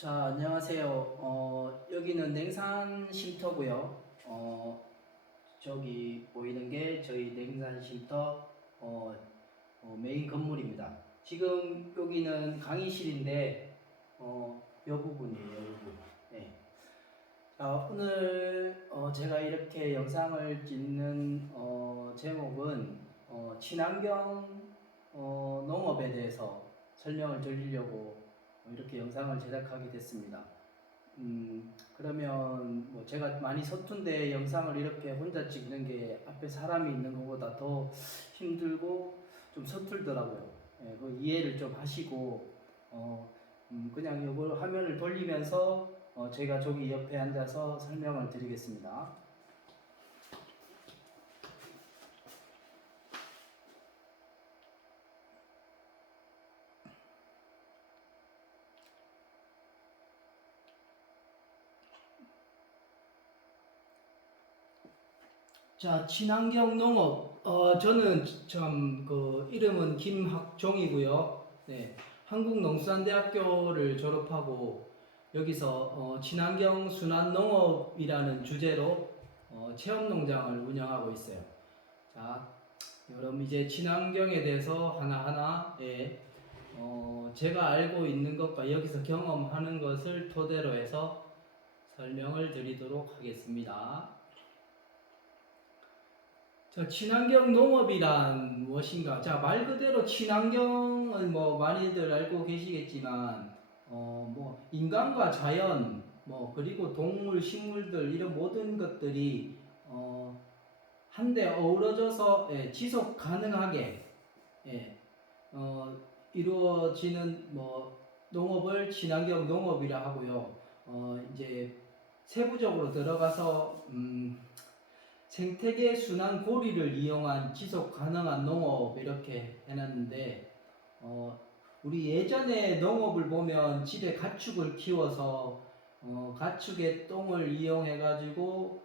자, 안녕하세요. 여기는 냉산 쉼터고요. 저기 보이는 게 저희 냉산 쉼터 메인 건물입니다. 지금 여기는 강의실인데 이 부분이에요. 이 부분. 네. 자, 오늘 제가 이렇게 영상을 찍는 제목은 친환경 농업에 대해서 설명을 드리려고 이렇게 영상을 제작하게 됐습니다. 그러면 뭐 제가 많이 서툰데 영상을 이렇게 혼자 찍는 게 앞에 사람이 있는 것보다 더 힘들고 좀 서툴더라고요. 예, 그 이해를 좀 하시고 그냥 이걸 화면을 돌리면서 제가 저기 옆에 앉아서 설명을 드리겠습니다. 자, 친환경 농업. 저는 참 그 이름은 김학종이고요. 네, 한국농수산대학교를 졸업하고 여기서 친환경 순환농업이라는 주제로 체험농장을 운영하고 있어요. 자, 그럼 이제 친환경에 대해서 하나하나 제가 알고 있는 것과 여기서 경험하는 것을 토대로 해서 설명을 드리도록 하겠습니다. 자, 친환경 농업이란 무엇인가? 자, 말 그대로 친환경은 뭐 많이들 알고 계시겠지만, 뭐 인간과 자연, 뭐 그리고 동물, 식물들 이런 모든 것들이 한데 어우러져서 지속 가능하게 예, 어, 이루어지는 뭐 농업을 친환경 농업이라 하고요. 이제 세부적으로 들어가서 생태계 순환 고리를 이용한 지속 가능한 농업 이렇게 해놨는데 우리 예전에 농업을 보면 집에 가축을 키워서 가축의 똥을 이용해 가지고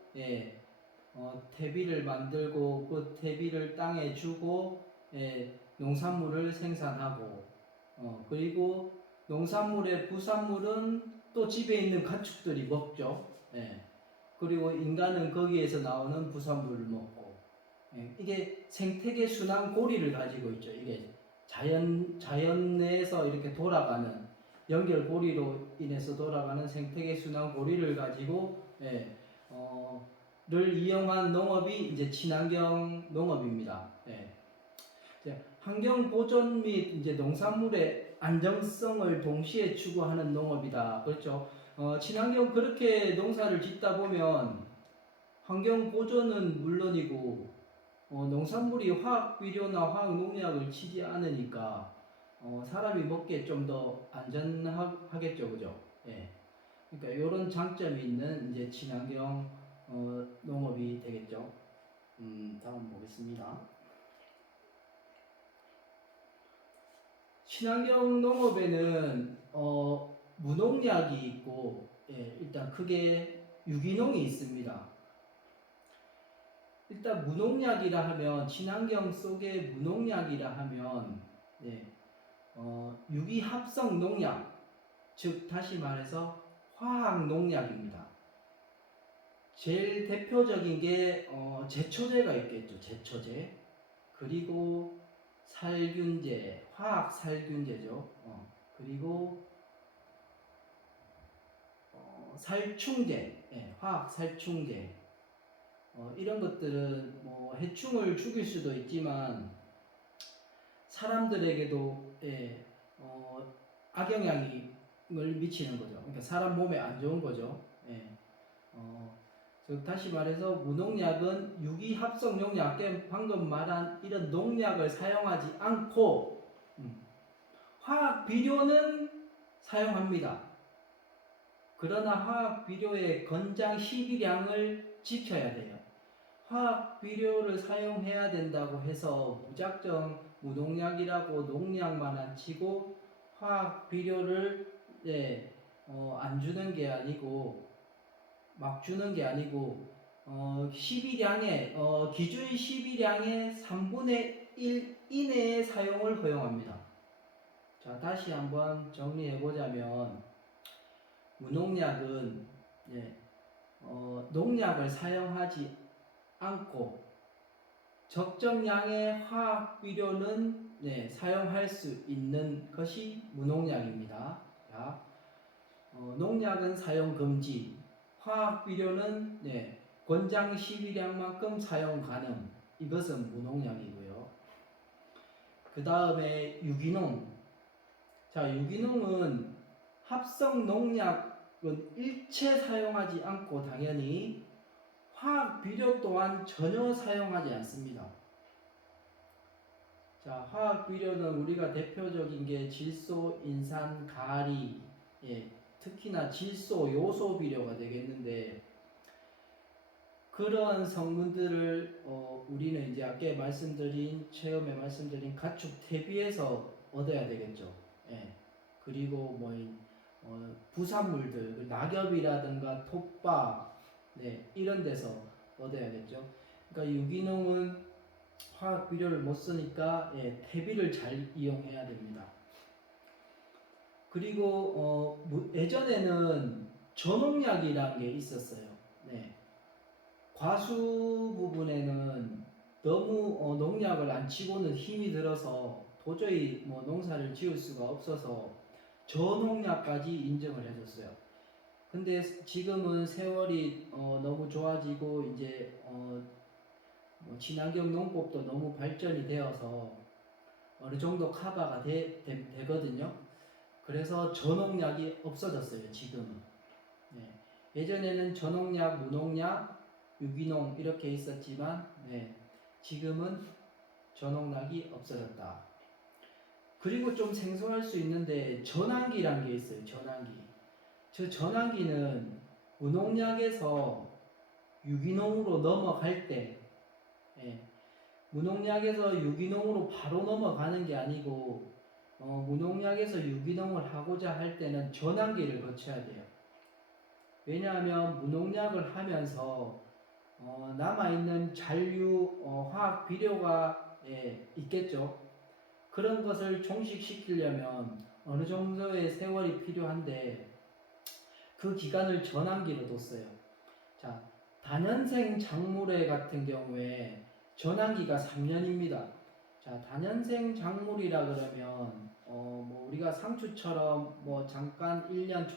퇴비를 만들고 그 퇴비를 땅에 주고 농산물을 생산하고 그리고 농산물의 부산물은 또 집에 있는 가축들이 먹죠. 그리고 인간은 거기에서 나오는 부산물을 먹고 이게 생태계 순환 고리를 가지고 있죠. 이게 자연 내에서 이렇게 돌아가는 연결 고리로 인해서 돌아가는 생태계 순환 고리를 가지고 를 이용한 농업이 이제 친환경 농업입니다. 환경 보존 및 이제 농산물의 안정성을 동시에 추구하는 농업이다. 그렇죠. 친환경 그렇게 농사를 짓다 보면 환경 보존은 물론이고 농산물이 화학 비료나 화학 농약을 치지 않으니까 사람이 먹기에 좀 더 안전하겠죠, 그죠? 예. 그러니까 이런 장점이 있는 이제 친환경 농업이 되겠죠. 다음 보겠습니다. 친환경 농업에는 무농약이 있고 일단 크게 유기농이 있습니다. 일단 무농약이라 하면 친환경 속에 무농약이라 하면 유기합성 농약, 즉 다시 말해서 화학 농약입니다. 제일 대표적인 게 제초제가 있겠죠. 제초제. 그리고 살균제, 화학 살균제죠. 그리고 살충제, 화학 살충제. 이런 것들은 뭐 해충을 죽일 수도 있지만 사람들에게도 악영향을 미치는 거죠. 그러니까 사람 몸에 안 좋은 거죠. 즉 다시 말해서 무농약은 유기합성 농약, 방금 말한 이런 농약을 사용하지 않고 화학 비료는 사용합니다. 그러나 화학 비료의 권장 시비량을 지켜야 돼요. 화학 비료를 사용해야 된다고 해서 무작정 무농약이라고 농약만 안 치고 화학 비료를 안 주는 게 아니고 막 주는 게 아니고 시비량의 기준 시비량의 3분의 1 이내의 사용을 허용합니다. 자, 다시 한번 정리해 보자면 무농약은 예, 농약을 사용하지 않고 적정량의 화학 비료는 사용할 수 있는 것이 무농약입니다. 자, 농약은 사용 금지, 화학 비료는 권장 시비량만큼 사용 가능. 이것은 무농약이고요. 그 다음에 유기농. 자, 유기농은 합성 농약은 일체 사용하지 않고 당연히 화학 비료 또한 전혀 사용하지 않습니다. 자, 화학 비료는 우리가 대표적인 게 질소, 인산, 가리, 특히나 질소, 요소 비료가 되겠는데 그런 성분들을 우리는 이제 아까 처음에 말씀드린 가축 퇴비에서 얻어야 되겠죠. 그리고 부산물들, 낙엽이라든가 톱밥, 이런 데서 얻어야겠죠. 그러니까 유기농은 화학 비료를 못 쓰니까 퇴비를 잘 이용해야 됩니다. 그리고 예전에는 전농약이라는 게 있었어요. 과수 부분에는 너무 농약을 안 치고는 힘이 들어서 도저히 농사를 지을 수가 없어서 저농약까지 인정을 해줬어요. 근데 지금은 세월이 너무 좋아지고 이제 친환경 농법도 너무 발전이 되어서 어느 정도 커버가 되거든요. 그래서 저농약이 없어졌어요. 지금은. 예전에는 저농약, 무농약, 유기농 이렇게 있었지만 지금은 저농약이 없어졌다. 그리고 좀 생소할 수 있는데 전환기란 게 있어요. 전환기. 저 전환기는 무농약에서 유기농으로 넘어갈 때 무농약에서 유기농으로 바로 넘어가는 게 아니고 무농약에서 유기농을 하고자 할 때는 전환기를 거쳐야 돼요. 왜냐하면 무농약을 하면서 남아있는 잔류 화학 비료가 있겠죠. 그런 것을 종식시키려면 어느 정도의 세월이 필요한데 그 기간을 전환기로 뒀어요. 자, 다년생 작물에 같은 경우에 전환기가 3년입니다. 자, 다년생 작물이라 그러면 우리가 상추처럼 잠깐 1년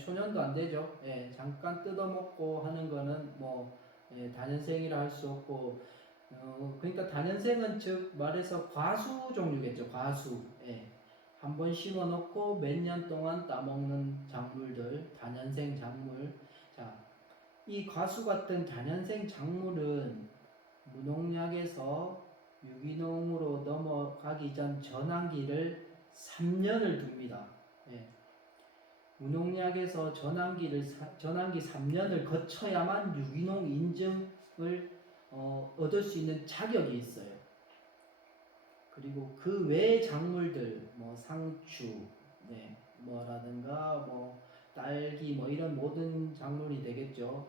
초년도 안 되죠. 잠깐 뜯어먹고 하는 거는 다년생이라 할 수 없고 그러니까 다년생은 즉 말해서 과수 종류겠죠. 과수. 한번 심어 놓고 몇 년 동안 따먹는 작물들, 다년생 작물. 자, 이 과수 같은 다년생 작물은 무농약에서 유기농으로 넘어가기 전 전환기를 3년을 둡니다. 무농약에서 전환기 3년을 거쳐야만 유기농 인증을 얻을 수 있는 자격이 있어요. 그리고 그 외의 작물들, 상추, 뭐라든가 딸기, 이런 모든 작물이 되겠죠.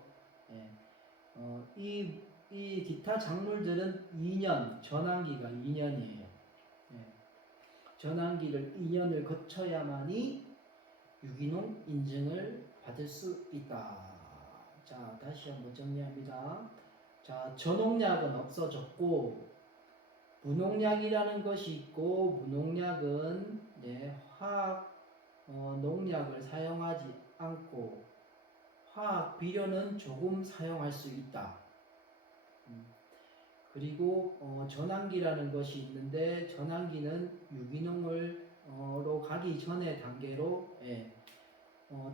이 기타 작물들은 2년, 전환기가 2년이에요. 전환기를 2년을 거쳐야만이 유기농 인증을 받을 수 있다. 자, 다시 한번 정리합니다. 자, 저농약은 없어졌고 무농약이라는 것이 있고 무농약은 화학 농약을 사용하지 않고 화학 비료는 조금 사용할 수 있다. 그리고 전환기라는 것이 있는데 전환기는 유기농으로 가기 전의 단계로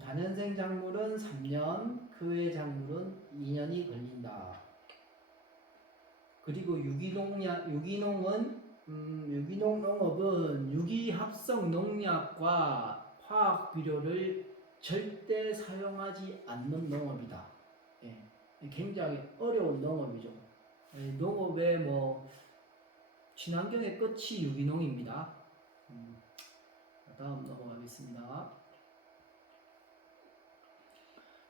다년생 작물은 3년, 그 외 작물은 2년이 걸린다. 그리고 유기농 농업은 유기합성 농약과 화학 비료를 절대 사용하지 않는 농업이다. 굉장히 어려운 농업이죠. 농업의 친환경의 끝이 유기농입니다. 다음 넘어가겠습니다.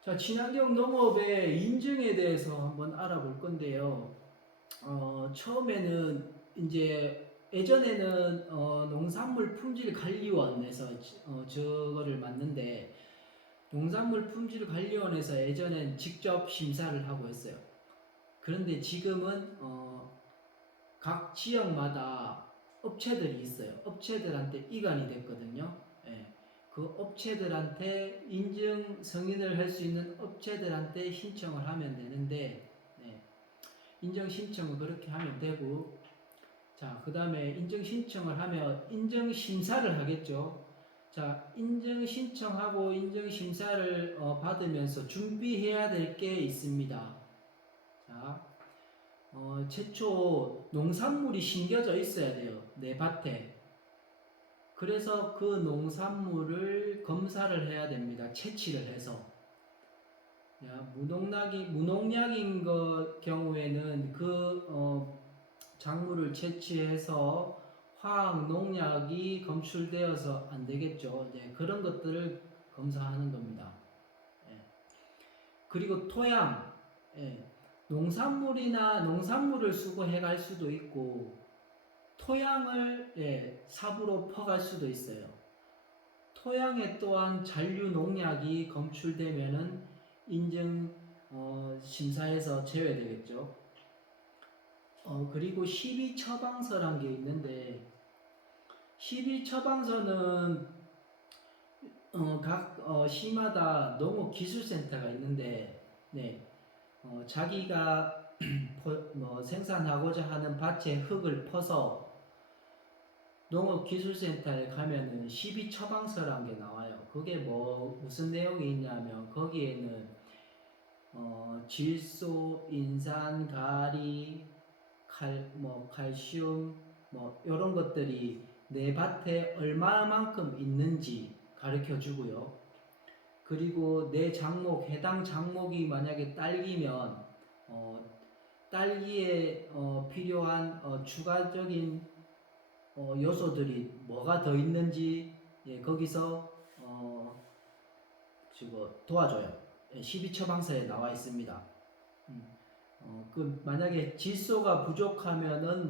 자, 친환경 농업의 인증에 대해서 한번 알아볼 건데요. 처음에는 이제 예전에는 농산물 품질 관리원에서 저거를 맡는데 농산물품질관리원에서 예전엔 직접 심사를 하고 했어요. 그런데 지금은 각 지역마다 업체들이 있어요. 업체들한테 이관이 됐거든요. 예. 그 업체들한테 인증 승인을 할 수 있는 업체들한테 신청을 하면 되는데, 네. 인증 신청은 그렇게 하면 되고, 자, 그 다음에 인증 신청을 하면 인증 심사를 하겠죠. 자, 인증 신청하고 인증 심사를 받으면서 준비해야 될 게 있습니다. 자, 최초 농산물이 심겨져 있어야 돼요. 내 밭에. 그래서 그 농산물을 검사를 해야 됩니다. 채취를 해서. 야, 무농약인 것 경우에는 작물을 채취해서 화학 농약이 검출되어서 안 되겠죠. 네, 그런 것들을 검사하는 겁니다. 예. 그리고 토양, 예. 농산물을 수거해 갈 수도 있고 토양을 삽으로 퍼갈 수도 있어요. 토양에 또한 잔류 농약이 검출되면은 인증 심사에서 제외되겠죠. 그리고 12처방서란 게 있는데 12처방서는 각 시마다 농업기술센터가 있는데 네, 자기가 생산하고자 하는 밭의 흙을 퍼서 농업기술센터에 가면은 12처방서란 게 나와요. 그게 무슨 내용이 있냐면 거기에는 질소, 인산, 가리, 칼슘 이런 것들이 내 밭에 얼마만큼 있는지 가르쳐 주고요. 그리고 내 해당 작목이 만약에 딸기면 딸기에 필요한 추가적인 요소들이 뭐가 더 있는지 거기서 도와줘요. 12처방서에 나와 있습니다. 만약에 질소가 부족하면은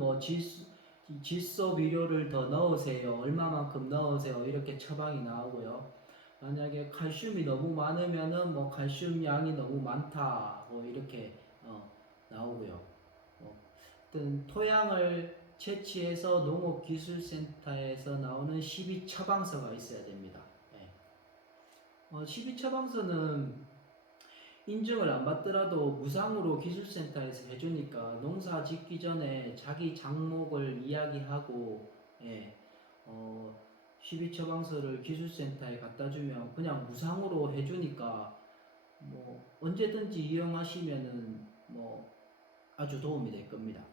질소 비료를 더 넣으세요. 얼마만큼 넣으세요. 이렇게 처방이 나오고요. 만약에 칼슘이 너무 많으면은 칼슘 양이 너무 많다. 이렇게 나오고요. 토양을 채취해서 농업기술센터에서 나오는 12처방서가 있어야 됩니다. 12처방서는 인증을 안 받더라도 무상으로 기술센터에서 해주니까 농사 짓기 전에 자기 작목을 이야기하고 12처방서를 기술센터에 갖다 주면 그냥 무상으로 해주니까 언제든지 이용하시면은 아주 도움이 될 겁니다.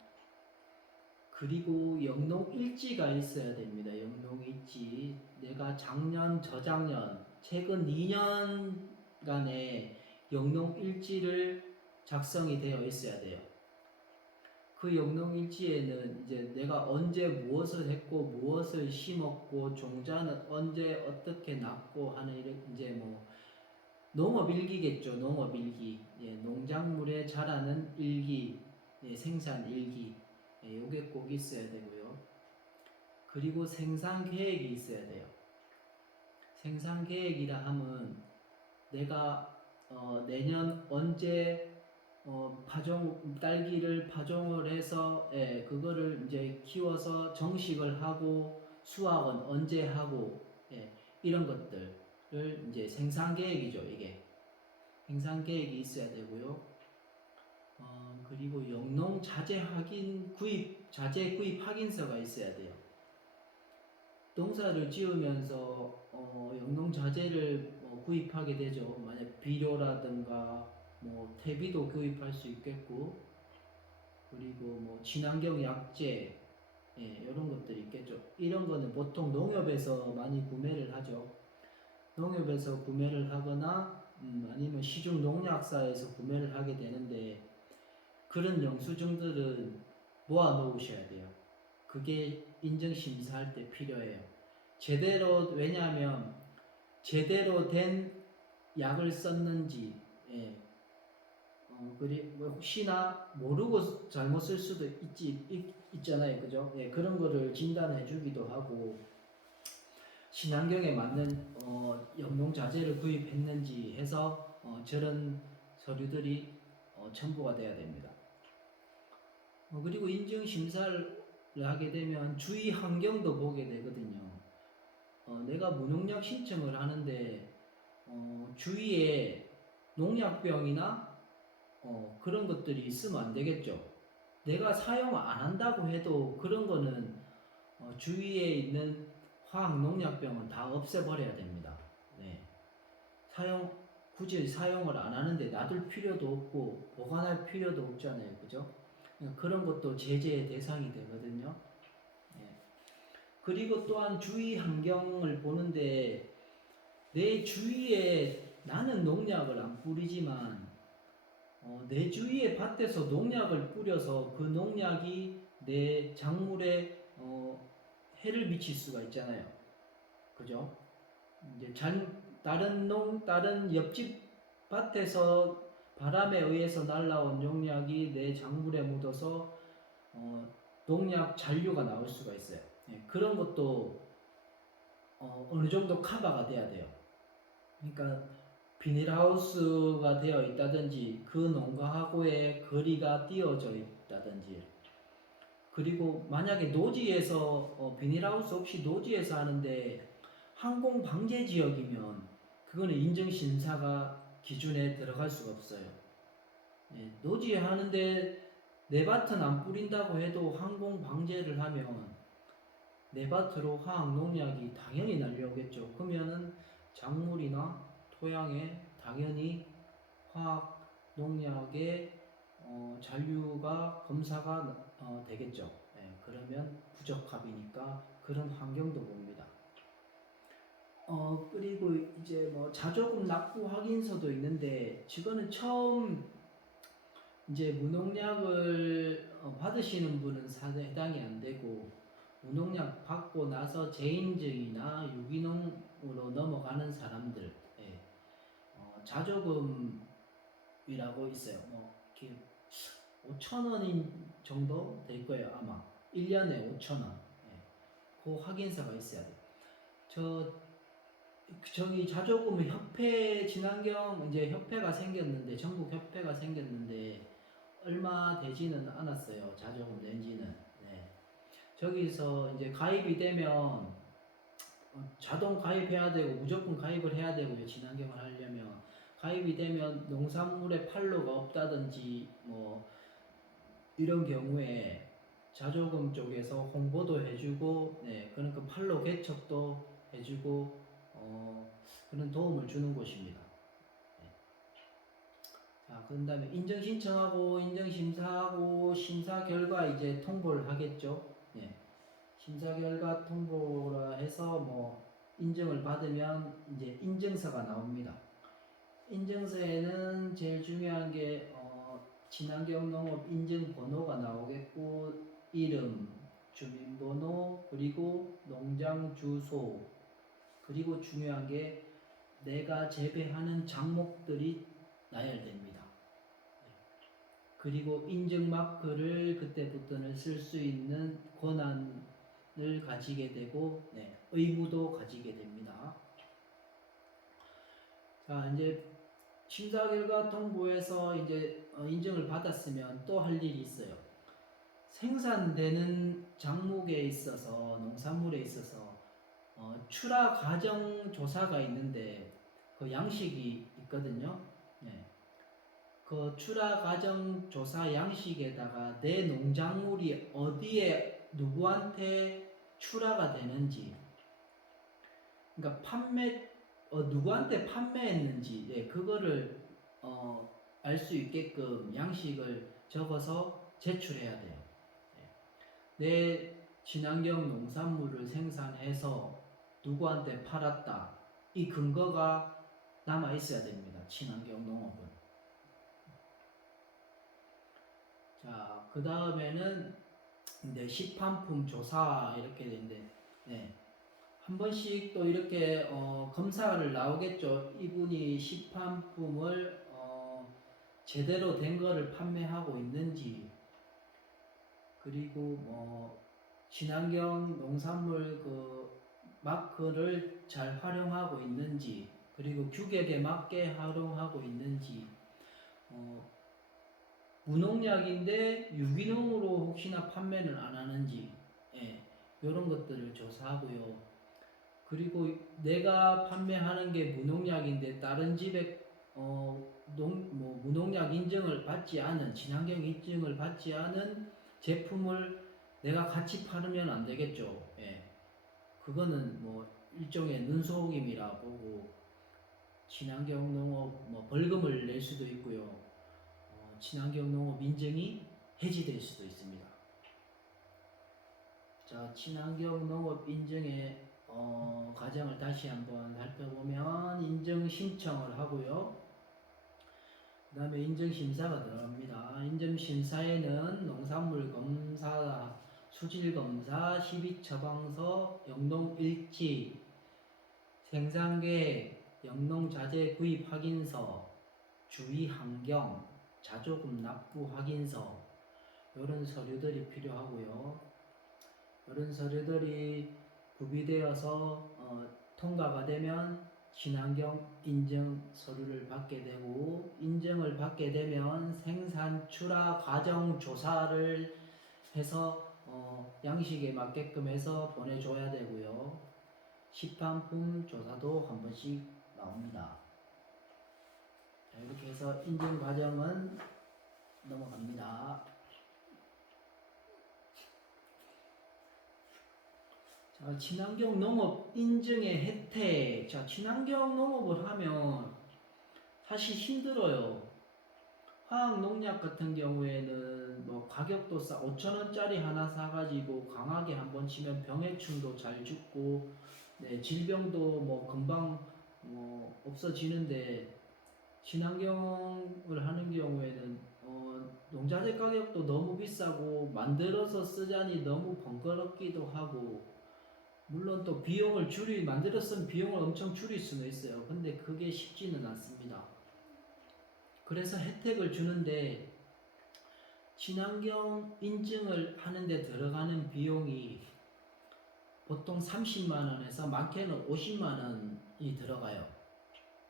그리고 영농일지가 있어야 됩니다. 영농일지. 내가 작년, 저작년, 최근 2년간의 영농일지를 작성이 되어 있어야 돼요. 그 영농일지에는 이제 내가 언제 무엇을 했고 무엇을 심었고 종자는 언제 어떻게 났고 하는 이제 농업일기겠죠. 농업일기. 농작물에 자라는 일기, 생산일기. 요게 꼭 있어야 되고요. 그리고 생산계획이 있어야 돼요. 생산계획이라 하면 내가 내년 언제 딸기를 파종을 해서 그거를 이제 키워서 정식을 하고 수확은 언제 하고 이런 것들을 이제 생산계획이죠. 이게 생산계획이 있어야 되고요. 그리고 자재 구입 확인서가 있어야 돼요. 농사를 지으면서 영농 자재를 구입하게 되죠. 만약 비료라든가 퇴비도 구입할 수 있겠고, 그리고 친환경 약재 이런 것들이 있겠죠. 이런 거는 보통 농협에서 많이 구매를 하죠. 농협에서 구매를 하거나 아니면 시중 농약사에서 구매를 하게 되는데 그런 영수증들은 모아 놓으셔야 돼요. 그게 인증 심사할 때 필요해요. 왜냐하면 제대로 된 약을 썼는지, 그리고 혹시나 모르고 잘못 쓸 수도 있잖아요. 그죠? 그런 거를 진단해 주기도 하고, 친환경에 맞는 영농 자재를 구입했는지 해서 저런 서류들이 첨부가 돼야 됩니다. 그리고 인증 심사를 하게 되면 주위 환경도 보게 되거든요. 내가 무농약 신청을 하는데 주위에 농약병이나 그런 것들이 있으면 안 되겠죠. 내가 사용 안 한다고 해도 그런 거는 주위에 있는 화학 농약병은 다 없애버려야 됩니다. 네. 굳이 사용을 안 하는데 놔둘 필요도 없고 보관할 필요도 없잖아요. 그죠? 그런 것도 제재의 대상이 되거든요. 네. 그리고 또한 주위 환경을 보는데 내 주위에 나는 농약을 안 뿌리지만 내 주위의 밭에서 농약을 뿌려서 그 농약이 내 작물에 해를 미칠 수가 있잖아요. 그죠? 이제 다른 옆집 밭에서 바람에 의해서 날라온 농약이 내 작물에 묻어서 농약 잔류가 나올 수가 있어요. 예, 그런 것도 어느 정도 커버가 돼야 돼요. 그러니까 비닐하우스가 되어 있다든지 그 농가하고의 거리가 띄어져 있다든지, 그리고 만약에 노지에서 비닐하우스 없이 노지에서 하는데 항공 방제 지역이면 그거는 인증 심사가 기준에 들어갈 수가 없어요. 예, 노지에 하는데 내 밭은 안 뿌린다고 해도 항공 방제를 하면 내 밭으로 화학 농약이 당연히 날려오겠죠. 그러면은 작물이나 토양에 당연히 화학 농약의 잔류가 검사가 되겠죠. 예, 그러면 부적합이니까 그런 환경도 봅니다. 그리고 이제 뭐 자조금 납부 확인서도 있는데 지금은 처음 이제 무농약을 받으시는 분은 사대 해당이 안 되고, 무농약 받고 나서 재인증이나 유기농으로 넘어가는 사람들, 예, 자조금이라고 있어요. 뭐 이렇게 5,000원 정도 될 거예요 아마. 1년에 5,000원. 예, 그 확인서가 있어야 돼요. 저기 자조금 협회 친환경 이제 협회가 생겼는데, 전국 협회가 생겼는데 얼마 되지는 않았어요. 자조금 낸지는. 네. 저기서 이제 가입이 되면 자동 가입해야 되고 무조건 가입을 해야 되고요. 친환경을 하려면 가입이 되면 농산물에 판로가 없다든지 뭐 이런 경우에 자조금 쪽에서 홍보도 해주고, 네, 그러니까 판로 개척도 해주고 그런 도움을 주는 곳입니다. 네. 자, 그 다음에 인증 신청하고 인증 심사하고 심사 결과 이제 통보를 하겠죠. 네. 심사 결과 통보라 해서 뭐 인증을 받으면 이제 인증서가 나옵니다. 인증서에는 제일 중요한 게 친환경 농업 인증 번호가 나오겠고, 이름, 주민번호, 그리고 농장 주소, 그리고 중요한 게 내가 재배하는 작목들이 나열됩니다. 그리고 인증 마크를 그때부터는 쓸 수 있는 권한을 가지게 되고, 네, 의무도 가지게 됩니다. 자, 이제 심사 결과 통보에서 이제 인증을 받았으면 또 할 일이 있어요. 생산되는 작목에 있어서, 농산물에 있어서 출하 과정 조사가 있는데 그 양식이 있거든요. 네. 그 출하 과정 조사 양식에다가 내 농작물이 어디에 누구한테 출하가 되는지, 그러니까 누구한테 판매했는지, 네, 그거를 알 수 있게끔 양식을 적어서 제출해야 돼요. 네. 내 친환경 농산물을 생산해서 누구한테 팔았다, 이 근거가 남아 있어야 됩니다. 친환경 농업은. 자, 그 다음에는 이제 시판품 조사 이렇게 되는데, 네, 한 번씩 또 이렇게 검사를 나오겠죠. 이분이 시판품을 제대로 된 거를 판매하고 있는지, 그리고 뭐 친환경 농산물 그 마크를 잘 활용하고 있는지, 그리고 규격에 맞게 활용하고 있는지, 무농약인데 유기농으로 혹시나 판매를 안 하는지, 이런 것들을 조사하고요. 그리고 내가 판매하는 게 무농약인데 다른 집에 무농약 인증을 받지 않은, 친환경 인증을 받지 않은 제품을 내가 같이 팔으면 안 되겠죠. 그거는 뭐 일종의 눈속임이라 보고 친환경 농업 벌금을 낼 수도 있고요. 친환경 농업 인증이 해지될 수도 있습니다. 자, 친환경 농업 인증의 과정을 다시 한번 살펴보면 인증 신청을 하고요. 그 다음에 인증 심사가 들어갑니다. 인증 심사에는 농산물 검사, 수질 검사, 시비 처방서, 영농 일지, 생산계획, 영농 자재 구입 확인서, 주의 환경, 자조금 납부 확인서, 이런 서류들이 필요하고요. 이런 서류들이 구비되어서 통과가 되면 친환경 인증 서류를 받게 되고, 인증을 받게 되면 생산 출하 과정 조사를 해서 양식에 맞게끔 해서 보내줘야 되고요. 시판품 조사도 한 번씩 나옵니다. 자, 이렇게 해서 인증 과정은 넘어갑니다. 자, 친환경 농업 인증의 혜택. 자, 친환경 농업을 하면 사실 힘들어요. 화학 농약 같은 경우에는 뭐 가격도 5,000원짜리 하나 사가지고 강하게 한번 치면 병해충도 잘 죽고, 질병도 뭐 금방 없어지는데, 친환경을 하는 경우에는 농자재 가격도 너무 비싸고 만들어서 쓰자니 너무 번거롭기도 하고, 물론 또 비용을 만들었으면 비용을 엄청 줄일 수는 있어요. 근데 그게 쉽지는 않습니다. 그래서 혜택을 주는데, 친환경 인증을 하는데 들어가는 비용이 보통 30만원에서 많게는 50만원이 들어가요.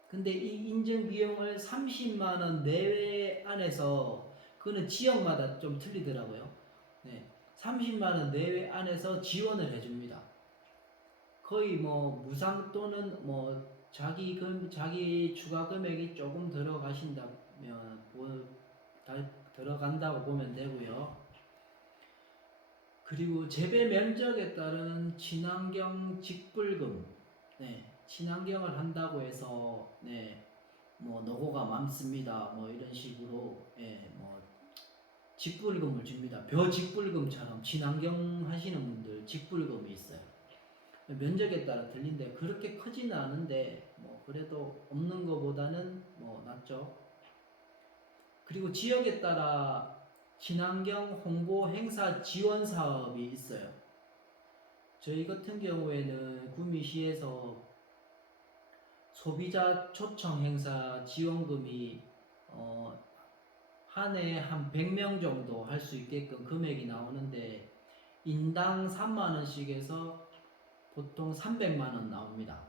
근데 이 인증 비용을 30만원 내외 안에서, 그거는 지역마다 좀 틀리더라고요. 30만원 내외 안에서 지원을 해줍니다. 거의 뭐 무상 또는 뭐 자기 추가 금액이 조금 들어가신다면 들어간다고 보면 되고요. 그리고 재배 면적에 따른 친환경 직불금, 친환경을 한다고 해서 뭐 노고가 많습니다, 뭐 이런 식으로 뭐 직불금을 줍니다. 벼 직불금처럼 친환경 하시는 분들 직불금이 있어요. 면적에 따라 틀린데 그렇게 크지는 않은데 뭐 그래도 없는 것보다는 뭐 낫죠. 그리고 지역에 따라 친환경 홍보 행사 지원 사업이 있어요. 저희 같은 경우에는 구미시에서 소비자 초청 행사 지원금이 한 해에 한 100명 정도 할 수 있게끔 금액이 나오는데, 인당 3만원씩 해서 보통 300만원 나옵니다.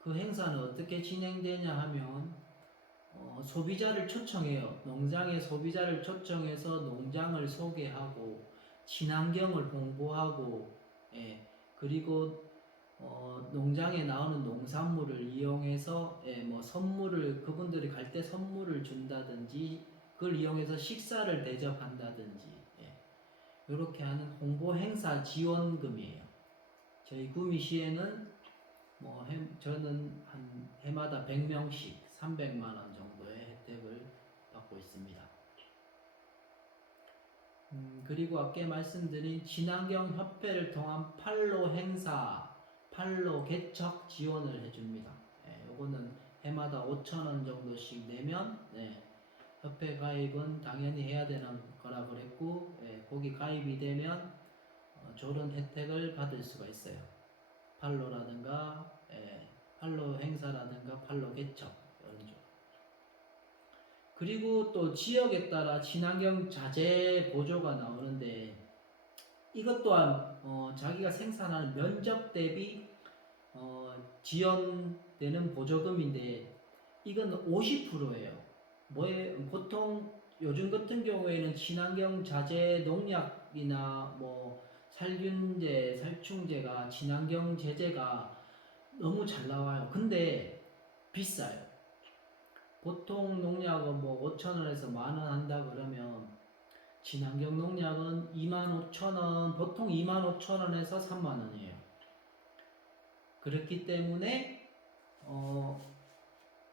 그 행사는 어떻게 진행되냐 하면 소비자를 초청해요. 농장에 소비자를 초청해서 농장을 소개하고 친환경을 홍보하고, 그리고 농장에 나오는 농산물을 이용해서 뭐 선물을, 그분들이 갈 때 선물을 준다든지 그걸 이용해서 식사를 대접한다든지, 이렇게 하는 홍보 행사 지원금이에요. 저희 구미시에는 저는 한 해마다 100명씩 300만원 정도의 혜택을 받고 있습니다. 그리고 아까 말씀드린 친환경 협회를 통한 판로 행사, 판로 개척 지원을 해줍니다. 요거는 해마다 5,000원 정도씩 내면 협회 가입은 당연히 해야 되는 거라 그랬고, 거기 가입이 되면 저런 혜택을 받을 수가 있어요. 판로라든가 판로 행사라든가 판로 개척, 이런 쪽. 그리고 또 지역에 따라 친환경 자재 보조가 나오는데, 이것 또한 자기가 생산하는 면적 대비 지원되는 보조금인데 이건 50%예요. 보통 요즘 같은 경우에는 친환경 자재 농약이나 뭐 살균제, 살충제가 친환경 제재가 너무 잘 나와요. 근데 비싸요. 보통 농약은 뭐 5,000원에서 10,000원 한다 그러면 친환경 농약은 25,000원, 보통 25,000원에서 30,000원이에요. 그렇기 때문에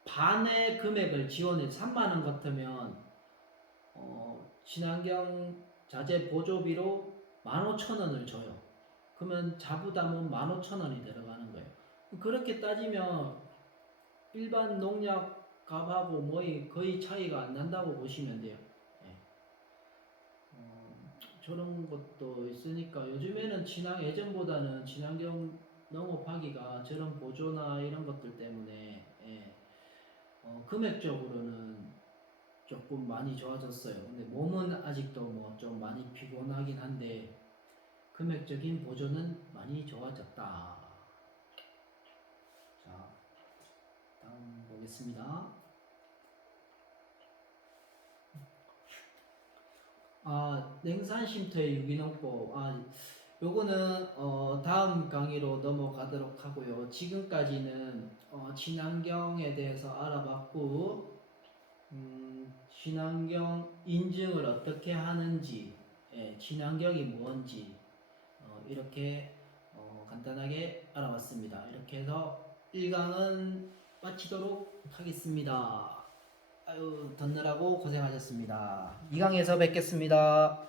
반의 금액을 지원해 3만원 같으면 친환경 자재 보조비로 15,000원을 줘요. 그러면 자부담은 15,000원이 들어가는 거예요. 그렇게 따지면 일반 농약 값하고 거의 차이가 안 난다고 보시면 돼요. 예. 저런 것도 있으니까 요즘에는 예전보다는 친환경 농업하기가 저런 보조나 이런 것들 때문에 금액적으로는 조금 많이 좋아졌어요. 근데 몸은 아직도 뭐 좀 많이 피곤하긴 한데 금액적인 보조는 많이 좋아졌다. 자, 다음 보겠습니다. 냉산 쉼터의 유기농법. 요거는 다음 강의로 넘어가도록 하고요. 지금까지는 친환경에 대해서 알아봤고, 친환경 인증을 어떻게 하는지, 친환경이 뭔지 이렇게 간단하게 알아봤습니다. 이렇게 해서 1강은 마치도록 하겠습니다. 아유, 듣느라고 고생하셨습니다. 2강에서 뵙겠습니다.